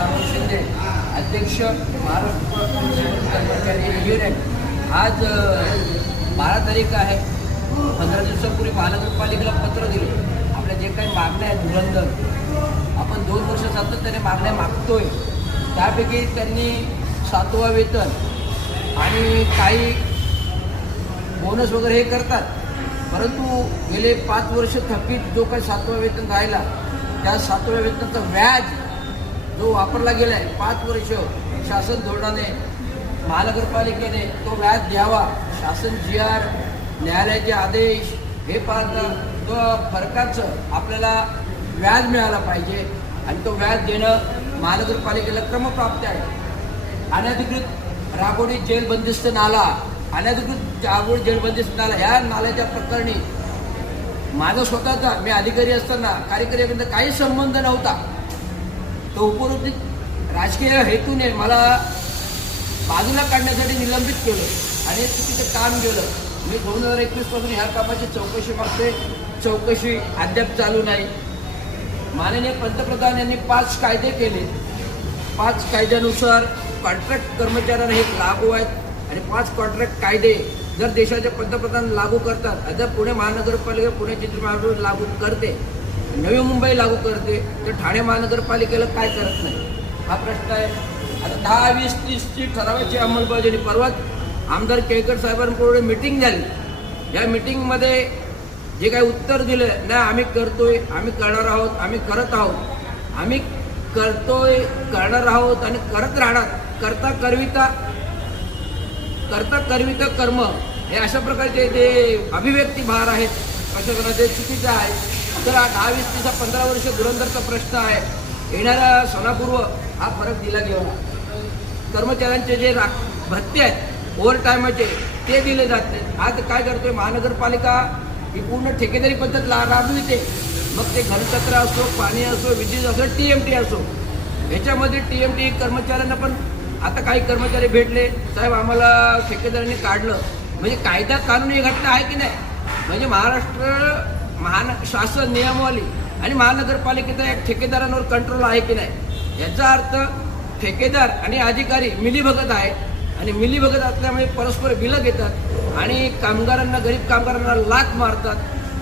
राहुल शिंदे अध्यक्ष महाराष्ट्र कर्मचारी युनियन आज 12 तारीख आहे. 15 दिवसापूर्वी महानगरपालिकेला पत्र दिलं. आपल्या जे काही मागण्या आहेत धुरंधर आपण 2 वर्ष सातत्याने मागण्या मागतोय. त्यापैकी त्यांनी 7वं वेतन आणि काही बोनस वगैरे हे करतात, परंतु गेले 5 वर्ष थकीत जो काही 7वं वेतन राहिला त्या 7व्या वेतनाचा व्याज जो वापरला गेला आहे 5 वर्ष शासन धोरणाने महानगरपालिकेने तो व्याज द्यावा. शासन GR न्यायालयाचे आदेश हे पाहता तो फरकाचं आपल्याला व्याज मिळाला पाहिजे आणि तो व्याज देणं महानगरपालिकेला क्रमप्राप्त आहे. अनधिकृत राबवडी जेल बंदिस्त नाला, अनधिकृत राबवडी जेल बंदिस्त नाला ह्या नाल्याच्या प्रकरणी माझा स्वतःचा मी अधिकारी असताना कार्यकारीपर्यंत काही संबंध नव्हता. तो उपरोधित राजकीय हेतूने मला बाजूला काढण्यासाठी निलंबित केलं आणि चुकीचं काम केलं. मी 2021 पासून ह्या कामाची चौकशी मागते. चौकशी अद्याप चालू नाही. माननीय पंतप्रधान यांनी 5 कायदे केले. 5 कायद्यानुसार कॉन्ट्रॅक्ट कर्मचाऱ्यांना हे लागू आहेत आणि 5 कॉन्ट्रॅक्ट कायदे जर देशाचे पंतप्रधान लागू करतात, जर पुणे महानगरपालिका पुणे चित्र महानगर लागू करते, नवी मुंबई लागू करते, तर ठाणे महानगरपालिकेला काय करत नाही हा प्रश्न आहे. आता 10, 20, 30ची ठरावाची अंमलबजावणी परवाच आमदार केळकर साहेबांकडे मिटिंग झाली. या मिटिंगमध्ये जे काही उत्तर दिलं नाही, आम्ही करतोय, आम्ही करणार आहोत, आम्ही करत आहोत, आम्ही करतोय, करणार आहोत आणि करत राहणार. करता करविता कर्म हे अशा प्रकारचे जे अभिव्यक्ती भार आहेत प्रशासनाचे चुकीचे आहेत. तर 10, 20, 30, 15 वर्ष धुरंधरचा प्रश्न आहे. येणारा सणापूर्व हा फरक दिला गेला. कर्मचाऱ्यांचे जे भत्ते आहेत ओव्हर टायमाचे ते दिले जात नाहीत. आज काय करतोय महानगरपालिका ही पूर्ण ठेकेदारी पद्धत राबविते. मग ते घनकचरा असो, पाणी असो, विद्युत असो, TMT असो. याच्यामध्ये TMT कर्मचाऱ्यांना पण आता काही कर्मचारी भेटले, साहेब आम्हाला ठेकेदारांनी काढलं. म्हणजे कायदा कानून ही घटना आहे की नाही? म्हणजे महाराष्ट्र शासन नियमावली आणि महानगरपालिकेचा एक ठेकेदारांवर कंट्रोल आहे की नाही? याचा अर्थ ठेकेदार आणि अधिकारी मिलीभगत आहेत आणि मिलीभगत असल्यामुळे परस्पर बिलं घेतात आणि कामगारांना, गरीब कामगारांना लाथ मारतात.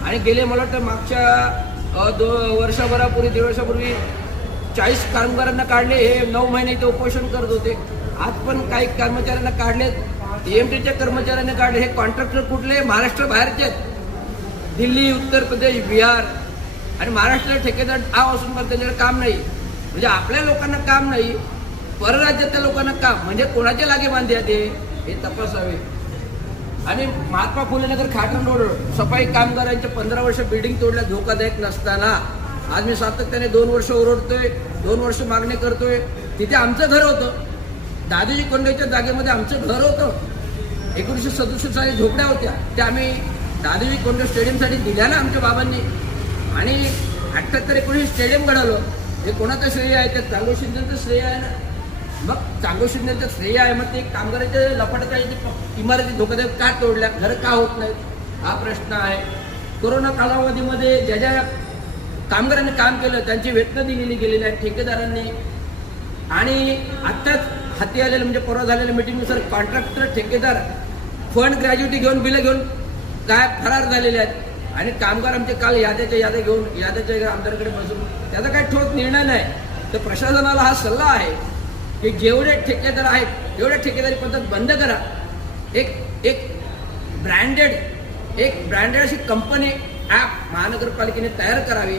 आणि गेले मला वाटतं मागच्या 2 वर्षाभरापूर्वी 1.5 वर्षापूर्वी 40 कामगारांना काढले. हे 9 महिने इथे उपोषण करत होते. आज पण काही कर्मचाऱ्यांना काढले, TMTच्या कर्मचाऱ्यांना काढले. हे कॉन्ट्रॅक्टर कुठले? महाराष्ट्र बाहेरचे आहेत. दिल्ली, उत्तर प्रदेश, बिहार आणि महाराष्ट्र ठेकेदार नाव असून पण त्यांच्याकडे काम नाही. म्हणजे आपल्या लोकांना काम नाही, परराज्यातल्या लोकांना काम. म्हणजे कोणाच्या लागे बांधे हे तपासावे. आणि महात्मा फुले नगर खाटण रोड सफाई कामगारांच्या 15 वर्ष बिल्डिंग तोडल्या धोकादायक नसताना आज मी सातत्याने 2 वर्ष ओरडतोय, 2 वर्ष मागणी करतोय. तिथे आमचं घर होतं, दादोजी कोंडदेवच्या जागेमध्ये आमचं घर होतं. 1967 साली झोपड्या होत्या, त्या आम्ही दादोजी कोंडदेव स्टेडियमसाठी दिल्या ना आमच्या बाबांनी. आणि 78-19 स्टेडियम घडवलं. हे कोणाचं श्रेय आहे? ते चांगो शिंदेचं श्रेय आहे ना. मग चांगो शिंदेचं श्रेय आहे, मग ते कामगारांच्या लपाटाच्या इमारती धोकादायक का तोडल्या, घरं का होत नाहीत हा प्रश्न आहे. कोरोना कालावधीमध्ये ज्या ज्या कामगारांनी काम केलं त्यांची वेतनं दिलेली गेलेली आहेत ठेकेदारांनी. आणि आत्ताच हाती आलेलं म्हणजे परवा झालेल्या मिटिंगनुसार कॉन्ट्रॅक्टर ठेकेदार फंड ग्रॅज्युटी घेऊन बिलं घेऊन काय फरार झालेले आहेत. आणि कामगार आमचे काल याद्या घेऊन आमदाराकडे बसून त्याचा काही ठोस निर्णय नाही. तर प्रशासनाला हा सल्ला आहे की जेवढे ठेकेदार आहेत तेवढे ठेकेदारी पद्धत बंद करा. एक ब्रँडेड अशी कंपनी ॲप महानगरपालिकेने तयार करावी.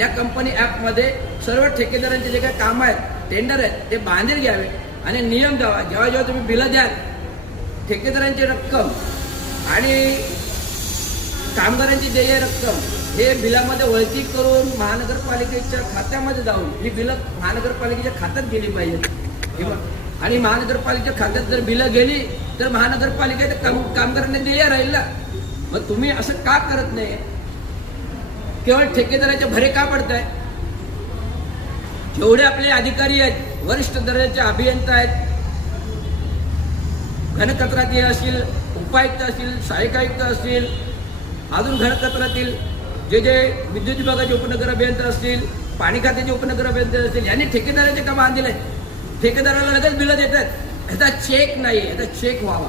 या कंपनी ॲपमध्ये सर्व ठेकेदारांचे जे काही काम आहेत, टेंडर आहेत, ते बांधील घ्यावे आणि नियम द्यावा. जेव्हा जेव्हा तुम्ही बिलं द्याल ठेकेदारांची रक्कम आणि कामगारांची देय रक्कम हे बिलामध्ये वळती करून महानगरपालिकेच्या खात्यामध्ये जाऊन ही बिलं महानगरपालिकेच्या खात्यात गेली पाहिजेत. आणि महानगरपालिकेच्या खात्यात जर बिलं गेली तर महानगरपालिकेच्या कामगारांना देय राहील ना. मग तुम्ही असं का करत नाही? केवळ ठेकेदाराचे भरे का पडताय? जेवढे आपले अधिकारी आहेत, वरिष्ठ दर्जाचे अभियंता आहेत, घनकचरातील असतील, उपायुक्त असतील, सहाय्यक आयुक्त असतील, अजून घनकचरातील जे विद्युत विभागाचे उपनगर अभियंता असतील, पाणी खात्याचे उपनगर अभियंते असतील, यांनी ठेकेदाराचे कामं आणले. ठेकेदाराला लगेच बिलं देतात. ह्याचा चेक नाही, ह्याचा चेक व्हावा.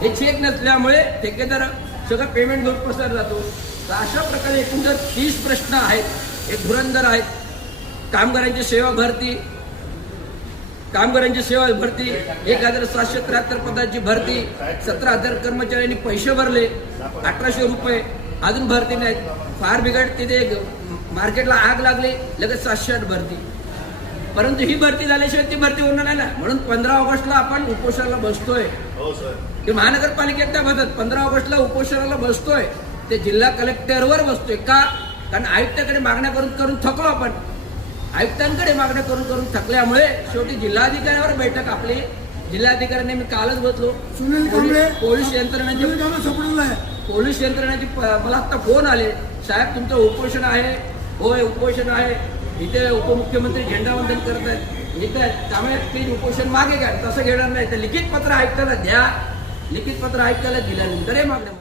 हे चेक नसल्यामुळे ठेकेदार सगळं पेमेंट घेऊन पसरला जातो. तर अशा प्रकारे एकूण जर 30 प्रश्न आहेत, हे धुरंधर आहेत. कामगारांची सेवा भरती, 1773 पदाची भरती, 17,000 कर्मचाऱ्यांनी पैसे भरले, 1,800 रुपये अजून भरती नाहीत. फायर ब्रिगेड तिथे मार्केटला आग लागली, लगेच 708 भरती. परंतु ही भरती झाल्याशिवाय ती भरती होणार नाही ना. म्हणून 15 ऑगस्टला आपण उपोषणाला बसतोय. ते महानगरपालिकेत नाही बसत, 15 ऑगस्टला उपोषणाला बसतोय. ते जिल्हा कलेक्टरवर बसतोय. का? कारण आयुक्ताकडे मागण्या करून थकलो आपण. आयुक्तांकडे मागण्या करून थकल्यामुळे शेवटी जिल्हाधिकाऱ्यावर बैठक आपली. जिल्हाधिकाऱ्यांनी मी कालच बसलो. पोलीस यंत्रणाची मला आता फोन आले, साहेब तुमचं उपोषण आहे. होय उपोषण आहे. इथे उपमुख्यमंत्री झेंडावंदन करत आहेत, इथे त्यामुळे प्लीज उपोषण मागे घ्या. तसं घेणार नाही तर लिखित पत्र आयुक्ताला द्या. लिखित पत्र आयुक्ताला दिल्यानंतर हे मागण्या